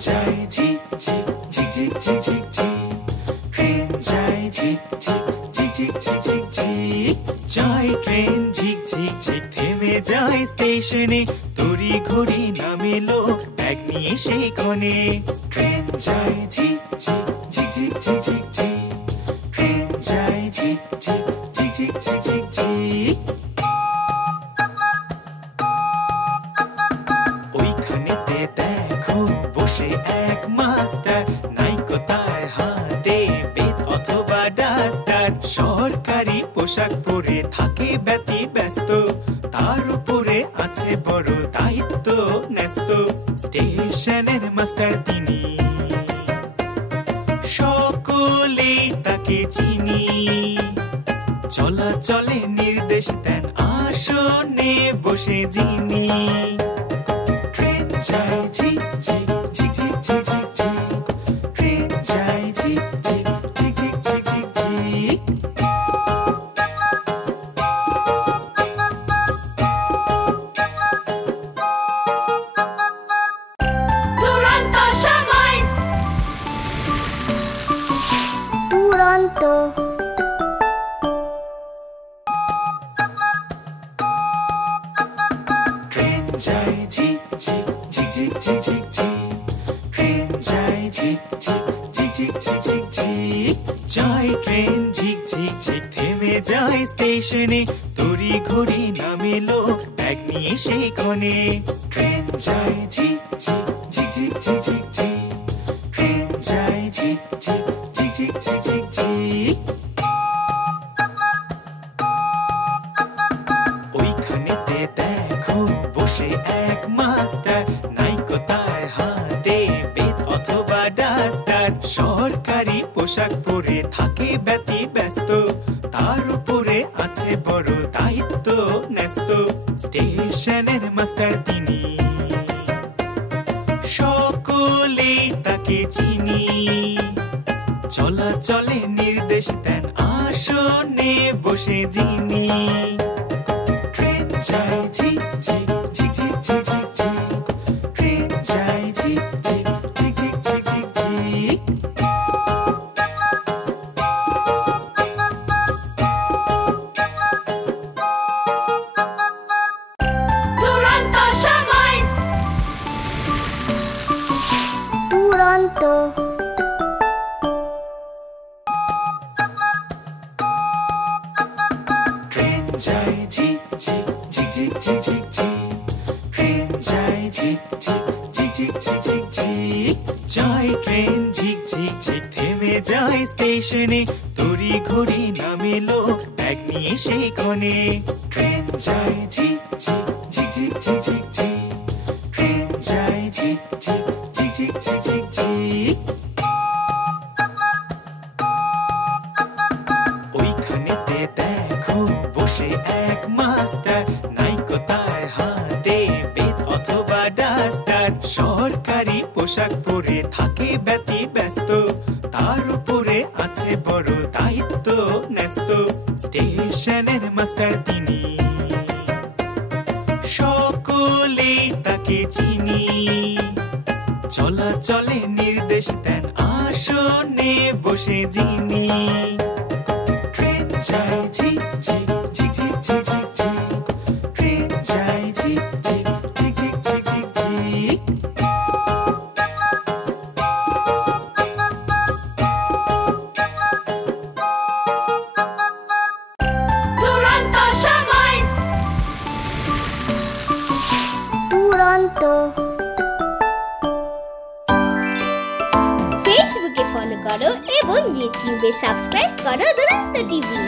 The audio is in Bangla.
যায় ঝিক ঝিক ঝিক ঝিক ঝিক ঝিক ট্রেন যায় ঝিক ঝিক ঝিক ঝিক ঝিক ঝিক যায় ট্রেন ঝিক ঝিক ঝিক থেমে যায় স্টেশনে তড়ি ঘড়ি নামে লোক ব্যাগ নিয়ে সেই ক্ষণে ট্রেন যায় ঝিক ঝিক ঝিক ঝিক ঝিক ঝিক ট্রেন যায় ঝিক ঝিক ঝিক ঝিক ঝিক ঝিক ওইখানেতে দেখো বসে এক মাস্টার নাইকো তার হাতে পেন অথবা ডাস্টার সরকারি পোশাক পরে থাকে ব্যস্ত তার উপরে আছে বড় দায়িত্ব ন্যস্ত স্টেশনের মাস্টার তিনি সকলেই তাকে চিনি চলাচলে নির্দেশ দেন আসনে বসে যিনি ট্রেন যায় ঝিক ঝিক ঝিক ঝিক ঝিক ঝিক ঝিক ট্রেন যায় ঝিক ঝিক ঝিক ঝিক ঝিক ঝিক ঝিক দুরন্ত সময় দুরন্ত ট্রেন যায় ঝিক ঝিক ঝিক ঝিক ঝিক ঝিক ঝিক ট্রেন যায় ঝিক ঝিক ঝিক ঝিক ঝিক ঝিক ঝিক যায় ট্রেন ঝিক ঝিক ঝিক থেমে যায় স্টেশনে তড়ি ঘড়ি নামে লোক ব্যাগ নিয়ে সেই ক্ষণে ট্রেন যায় ঝিক ঝিক ঝিক ঝিক ঝিক ঝিক ঝিক ট্রেন যায় ঝিক ঝিক ঝিক ঝিক ঝিক ঝিক ঝিক ওইখানেতে দেখো বসে এক মাস্টার নাইকো তার হাতে পেন অথবা ডাস্টার সরকারি পোশাক পরে থাকে ব্যস্ত তার উপরে আছে বড় দায়িত্ব ন্যস্ত স্টেশনের মাস্টার তিনি সকলেই তাকে চিনি চলাচলে নির্দেশ দেন আসনে বসে যিনি ট্রেন যায় ঝিক ঝিক ঝিক ঝিক ঝিক ঝিক ঝিক ট্রেন যায় ঝিক ঝিক ঝিক ঝিক ঝিক ঝিক ঝিক দুরন্ত সময় দুরন্ত ট্রেন যায় ঝিক ঝিক ঝিক ঝিক ঝিক ঝিক ঝিক ট্রেন যায় ঝিক ঝিক ঝিক ঝিক ঝিক ঝিক ঝিক যায় ট্রেন ঝিক ঝিক ঝিক থেমে যায় স্টেশনে তড়ি ঘড়ি নামে লোক ব্যাগ নিয়ে সেই ক্ষণে ট্রেন যায় ঝিক ঝিক ঝিক ঝিক ঝিক ঝিক ঝিক ট্রেন যায় ঝিক ঝিক ঝিক ঝিক ঝিক ঝিক ঝিক ওইখানেতে দেখো বসে এক মাস্টার নাইকো তার হাতে পেন অথবা ডাস্টার সরকারি পোশাক পরে থাকে ব্যস্ত তার উপরে আছে বড় দায়িত্ব ন্যস্ত স্টেশনের মাস্টার তিনি সকলেই তাকে চিনি চলাচলে নির্দেশ দেন আসনে বসে যিনি ট্রেন যায় ঝিক ঝিক ঝিক ঝিক ঝিক ঝিক ঝিক ট্রেন যায় ঝিক ঝিক ঝিক ঝিক ঝিক ঝিক ঝিক দুরন্ত সময় দুরন্ত ফেসবুকে ফলো করো এবং ইউটিউবে সাবস্ক্রাইব করো দুরন্ত টিভি।